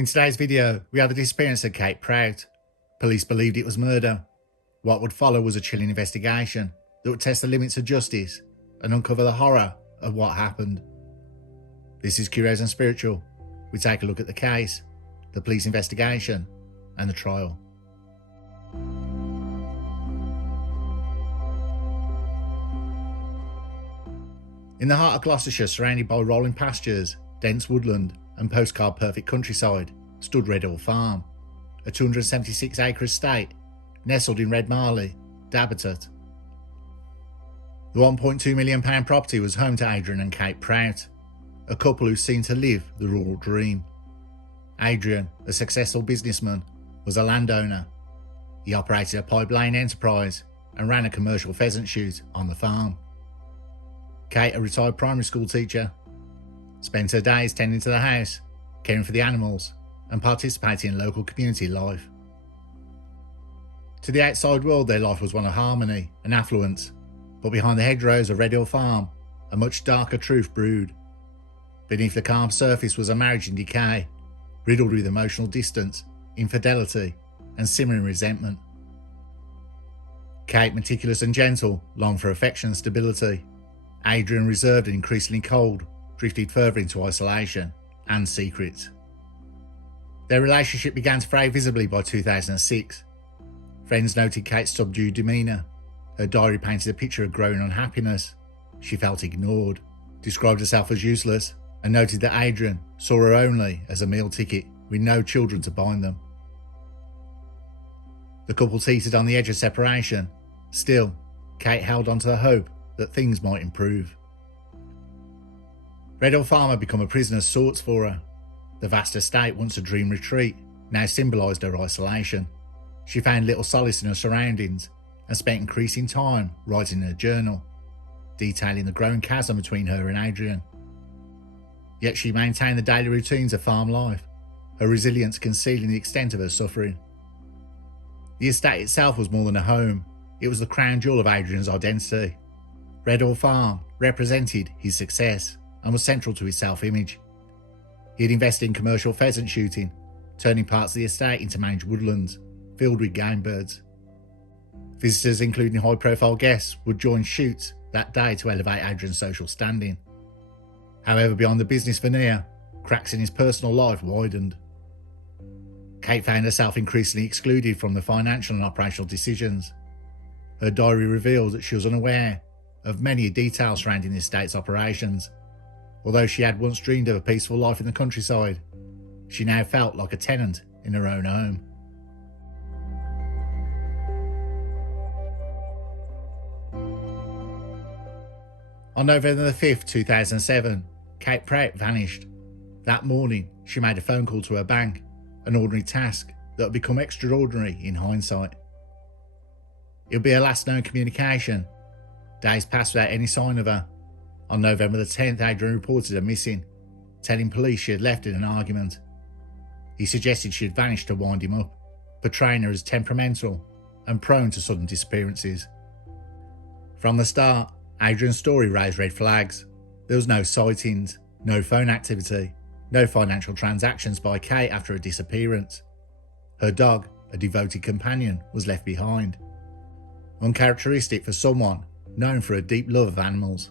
In today's video, we have the disappearance of Kate Prout. Police believed it was murder. What would follow was a chilling investigation that would test the limits of justice and uncover the horror of what happened. This is Curios&Spiritual. We take a look at the case, the police investigation, and the trial. In the heart of Gloucestershire, surrounded by rolling pastures, dense woodland, and postcard-perfect countryside, stood Redhill Farm, a 276-acre estate nestled in Red Marley, Habitat. The £1.2 million property was home to Adrian and Kate Prout, a couple who seemed to live the rural dream. Adrian, a successful businessman, was a landowner. He operated a pipeline enterprise and ran a commercial pheasant shoot on the farm. Kate, a retired primary school teacher, spent her days tending to the house, caring for the animals, and participating in local community life. To the outside world, their life was one of harmony and affluence, but behind the hedgerows of Redhill Farm, a much darker truth brewed. Beneath the calm surface was a marriage in decay, riddled with emotional distance, infidelity, and simmering resentment. Kate, meticulous and gentle, longed for affection and stability. Adrian, reserved and increasingly cold, drifted further into isolation and secrets. Their relationship began to fray visibly by 2006. Friends noted Kate's subdued demeanour. Her diary painted a picture of growing unhappiness. She felt ignored, described herself as useless, and noted that Adrian saw her only as a meal ticket with no children to bind them. The couple teetered on the edge of separation. Still, Kate held on to the hope that things might improve. Redhill Farm had become a prisoner's sorts for her. The vast estate, once a dream retreat, now symbolised her isolation. She found little solace in her surroundings and spent increasing time writing in a journal, detailing the growing chasm between her and Adrian. Yet she maintained the daily routines of farm life, her resilience concealing the extent of her suffering. The estate itself was more than a home. It was the crown jewel of Adrian's identity. Redhill Farm represented his success and was central to his self-image. He had invested in commercial pheasant shooting, turning parts of the estate into managed woodlands filled with game birds. Visitors, including high-profile guests, would join shoots that day to elevate Adrian's social standing. However, beyond the business veneer, cracks in his personal life widened. Kate found herself increasingly excluded from the financial and operational decisions. Her diary revealed that she was unaware of many details surrounding the estate's operations. Although she had once dreamed of a peaceful life in the countryside, she now felt like a tenant in her own home. On November 5th, 2007, Kate Prout vanished. That morning, she made a phone call to her bank, an ordinary task that would become extraordinary in hindsight. It would be her last known communication. Days passed without any sign of her. On November the 10th, Adrian reported her missing, telling police she had left in an argument. He suggested she had vanished to wind him up, portraying her as temperamental and prone to sudden disappearances. From the start, Adrian's story raised red flags. There was no sightings, no phone activity, no financial transactions by Kate after her disappearance. Her dog, a devoted companion, was left behind. Uncharacteristic for someone known for a deep love of animals.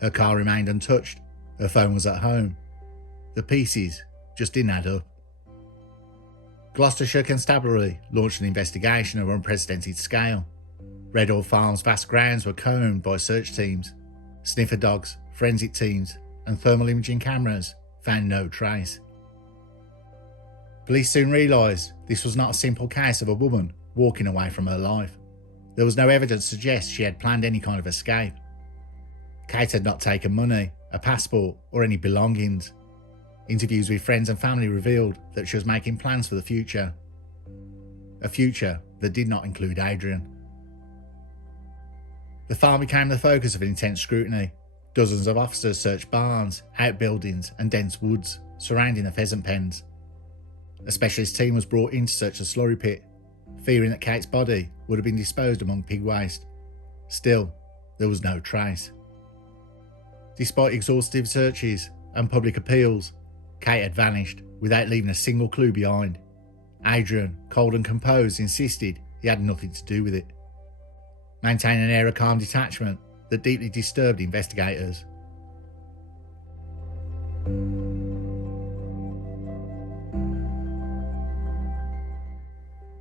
Her car remained untouched, her phone was at home. The pieces just didn't add up. Gloucestershire Constabulary launched an investigation of unprecedented scale. Redhill Farm's vast grounds were combed by search teams. Sniffer dogs, forensic teams, and thermal imaging cameras found no trace. Police soon realised this was not a simple case of a woman walking away from her life. There was no evidence to suggest she had planned any kind of escape. Kate had not taken money, a passport, or any belongings. Interviews with friends and family revealed that she was making plans for the future. A future that did not include Adrian. The farm became the focus of intense scrutiny. Dozens of officers searched barns, outbuildings, and dense woods surrounding the pheasant pens. A specialist team was brought in to search the slurry pit, fearing that Kate's body would have been disposed among pig waste. Still, there was no trace. Despite exhaustive searches and public appeals, Kate had vanished without leaving a single clue behind. Adrian, cold and composed, insisted he had nothing to do with it, maintaining an air of calm detachment that deeply disturbed investigators.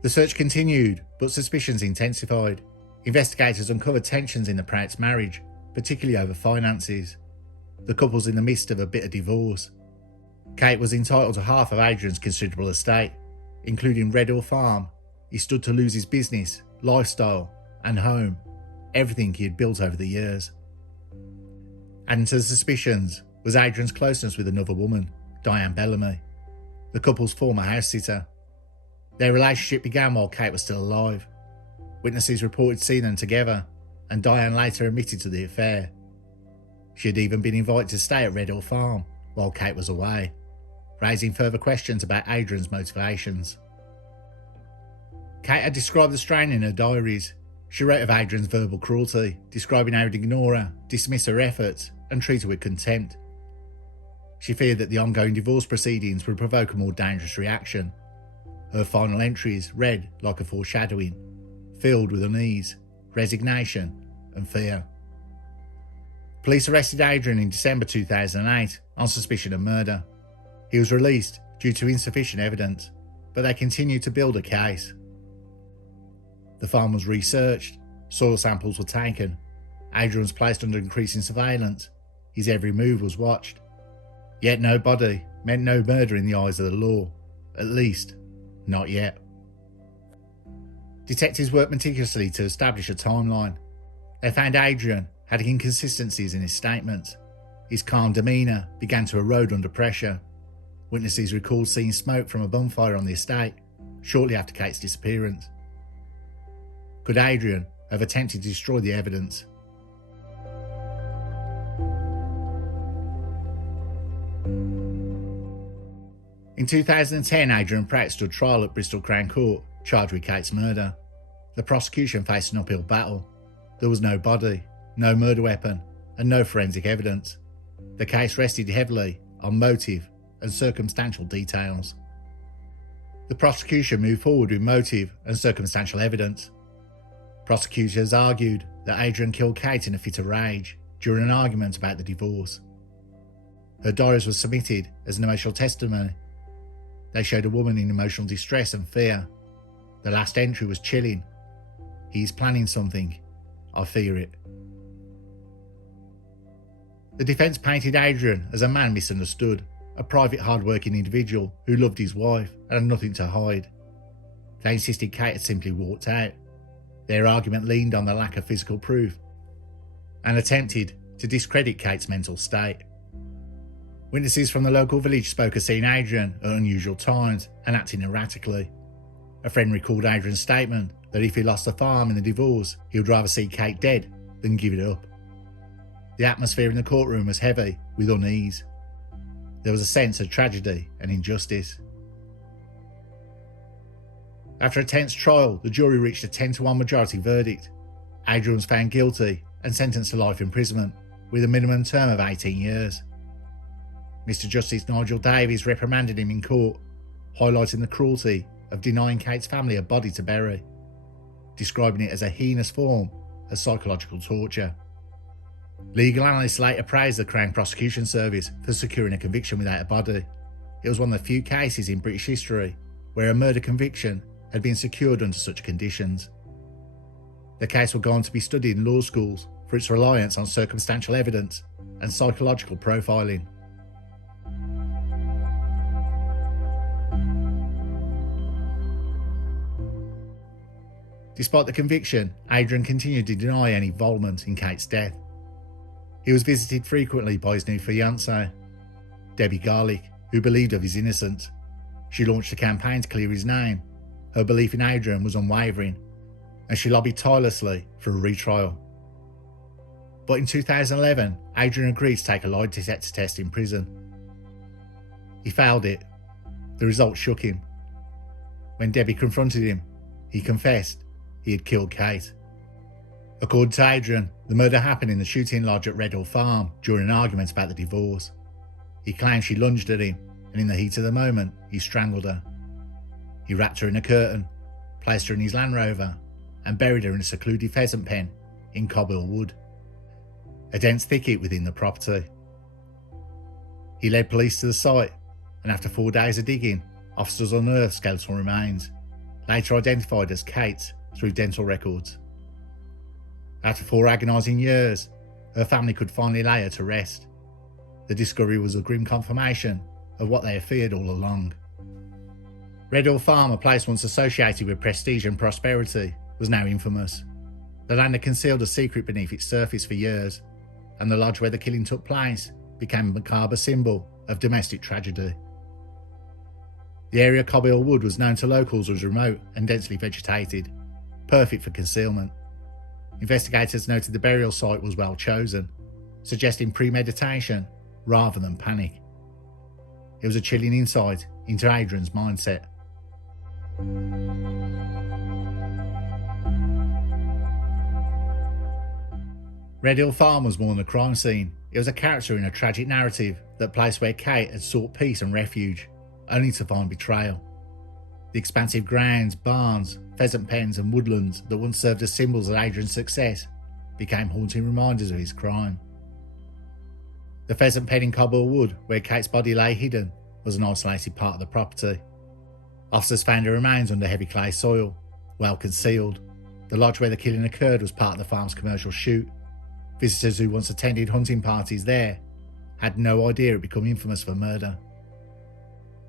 The search continued, but suspicions intensified. Investigators uncovered tensions in the Prouts' marriage, particularly over finances. The couple's in the midst of a bitter divorce. Kate was entitled to half of Adrian's considerable estate, including Redhill farm. He stood to lose his business, lifestyle, and home, everything he had built over the years. Adding to the suspicions was Adrian's closeness with another woman, Diane Bellamy, the couple's former house-sitter. Their relationship began while Kate was still alive. Witnesses reported seeing them together, and Diane later admitted to the affair. She had even been invited to stay at Redhill farm while Kate was away, raising further questions about Adrian's motivations. Kate had described the strain in her diaries. She wrote of Adrian's verbal cruelty, describing how he'd ignore her, dismiss her efforts, and treat her with contempt. She feared that the ongoing divorce proceedings would provoke a more dangerous reaction. Her final entries read like a foreshadowing, filled with unease, resignation, and fear. Police arrested Adrian in December 2008 on suspicion of murder. He was released due to insufficient evidence, but they continued to build a case. The farm was researched, soil samples were taken, Adrian was placed under increasing surveillance, his every move was watched. Yet no body meant no murder in the eyes of the law, at least, not yet. Detectives worked meticulously to establish a timeline. They found Adrian had inconsistencies in his statements. His calm demeanour began to erode under pressure. Witnesses recalled seeing smoke from a bonfire on the estate shortly after Kate's disappearance. Could Adrian have attempted to destroy the evidence? In 2010, Adrian Prout stood trial at Bristol Crown Court, charged with Kate's murder. The prosecution faced an uphill battle. There was no body, no murder weapon, and no forensic evidence. The case rested heavily on motive and circumstantial details. The prosecution moved forward with motive and circumstantial evidence. Prosecutors argued that Adrian killed Kate in a fit of rage during an argument about the divorce. Her diaries were submitted as an emotional testimony. They showed a woman in emotional distress and fear. The last entry was chilling. "He's planning something. I fear it." The defence painted Adrian as a man misunderstood, a private, hard-working individual who loved his wife and had nothing to hide. They insisted Kate had simply walked out. Their argument leaned on the lack of physical proof and attempted to discredit Kate's mental state. Witnesses from the local village spoke of seeing Adrian at unusual times and acting erratically. A friend recalled Adrian's statement that if he lost the farm in the divorce, he would rather see Kate dead than give it up. The atmosphere in the courtroom was heavy with unease. There was a sense of tragedy and injustice. After a tense trial, the jury reached a 10-1 majority verdict. Adrian was found guilty and sentenced to life imprisonment, with a minimum term of 18 years. Mr. Justice Nigel Davies reprimanded him in court, highlighting the cruelty of denying Kate's family a body to bury, describing it as a heinous form of psychological torture. Legal analysts later praised the Crown Prosecution Service for securing a conviction without a body. It was one of the few cases in British history where a murder conviction had been secured under such conditions. The case would go on to be studied in law schools for its reliance on circumstantial evidence and psychological profiling. Despite the conviction, Adrian continued to deny any involvement in Kate's death. He was visited frequently by his new fiancée, Debbie Garlick, who believed of his innocence. She launched a campaign to clear his name. Her belief in Adrian was unwavering, and she lobbied tirelessly for a retrial. But in 2011, Adrian agreed to take a lie detector test in prison. He failed it. The results shook him. When Debbie confronted him, he confessed he had killed Kate. According to Adrian, the murder happened in the shooting lodge at Redhill farm during an argument about the divorce. He claimed she lunged at him, and in the heat of the moment, he strangled her. He wrapped her in a curtain, placed her in his Land Rover, and buried her in a secluded pheasant pen in Cobhill Wood, a dense thicket within the property. He led police to the site, and after 4 days of digging, officers unearthed skeletal remains, later identified as Kate's through dental records. After 4 agonising years, her family could finally lay her to rest. The discovery was a grim confirmation of what they had feared all along. Redhill Farm, a place once associated with prestige and prosperity, was now infamous. The land had concealed a secret beneath its surface for years, and the lodge where the killing took place became a macabre symbol of domestic tragedy. The area of Cobhill Wood was known to locals as remote and densely vegetated, perfect for concealment. Investigators noted the burial site was well chosen, suggesting premeditation rather than panic. It was a chilling insight into Adrian's mindset. Redhill Farm was more than a crime scene. It was a character in a tragic narrative, that place where Kate had sought peace and refuge, only to find betrayal. The expansive grounds, barns, pheasant pens and woodlands that once served as symbols of Adrian's success became haunting reminders of his crime. The pheasant pen in Cobhill Wood, where Kate's body lay hidden, was an isolated part of the property. Officers found her remains under heavy clay soil, well concealed. The lodge where the killing occurred was part of the farm's commercial shoot. Visitors who once attended hunting parties there had no idea it had become infamous for murder.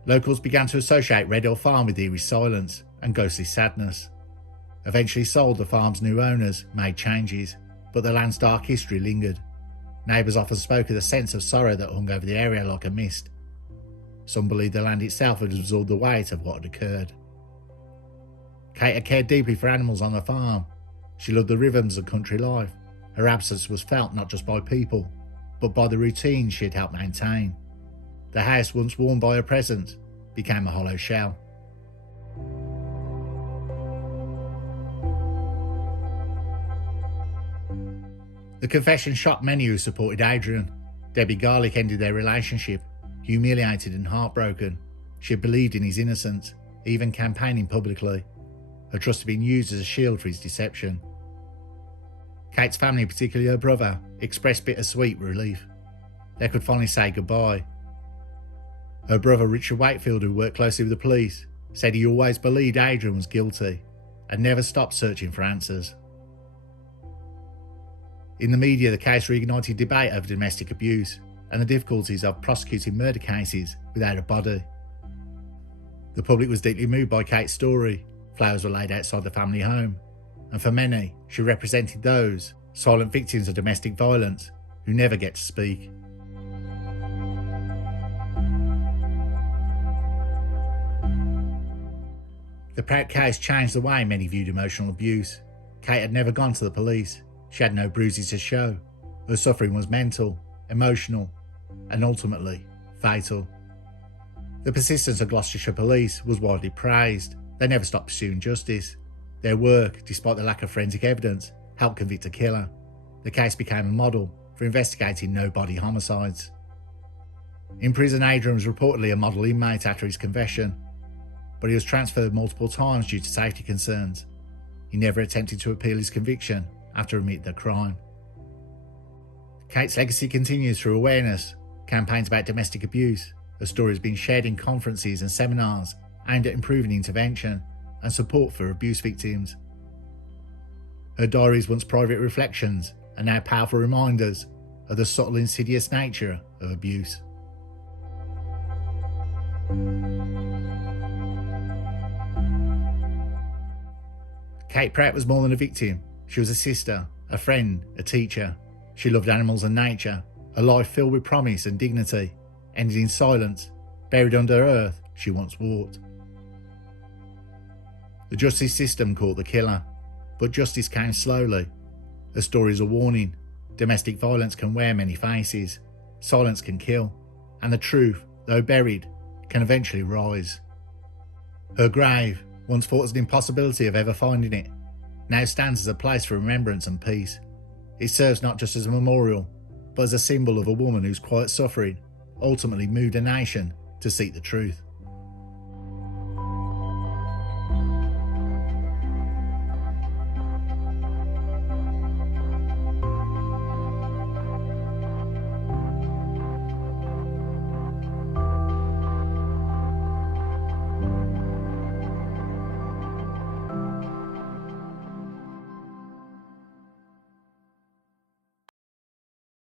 Locals began to associate Redhill Farm with eerie silence and ghostly sadness. Eventually sold, the farm's new owners made changes, but the land's dark history lingered. Neighbours often spoke of the sense of sorrow that hung over the area like a mist. Some believed the land itself had absorbed the weight of what had occurred. Kate had cared deeply for animals on the farm. She loved the rhythms of country life. Her absence was felt not just by people, but by the routine she had helped maintain. The house, once warmed by her presence, became a hollow shell. The confession shocked many who supported Adrian. Debbie Garlick ended their relationship, humiliated and heartbroken. She had believed in his innocence, even campaigning publicly. Her trust had been used as a shield for his deception. Kate's family, particularly her brother, expressed bittersweet relief. They could finally say goodbye. Her brother, Richard Wakefield, who worked closely with the police, said he always believed Adrian was guilty and never stopped searching for answers. In the media, the case reignited debate over domestic abuse and the difficulties of prosecuting murder cases without a body. The public was deeply moved by Kate's story. Flowers were laid outside the family home, and for many, she represented those silent victims of domestic violence who never get to speak. The Prout case changed the way many viewed emotional abuse. Kate had never gone to the police. She had no bruises to show. Her suffering was mental, emotional, and ultimately fatal. The persistence of Gloucestershire Police was widely praised. They never stopped pursuing justice. Their work, despite the lack of forensic evidence, helped convict a killer. The case became a model for investigating no-body homicides. In prison, Adrian was reportedly a model inmate after his confession, but he was transferred multiple times due to safety concerns. He never attempted to appeal his conviction after admitting the crime. Kate's legacy continues through awareness, campaigns about domestic abuse. Her story has been shared in conferences and seminars aimed at improving intervention and support for abuse victims. Her diaries, once private reflections, are now powerful reminders of the subtle, insidious nature of abuse. Kate Prout was more than a victim. She was a sister, a friend, a teacher. She loved animals and nature. A life filled with promise and dignity ended in silence, buried under earth she once walked. The justice system caught the killer, but justice came slowly. Her story is a warning. Domestic violence can wear many faces. Silence can kill, and the truth, though buried, can eventually rise. Her grave, once thought as an impossibility of ever finding it, now stands as a place for remembrance and peace. It serves not just as a memorial, but as a symbol of a woman whose quiet suffering ultimately moved a nation to seek the truth.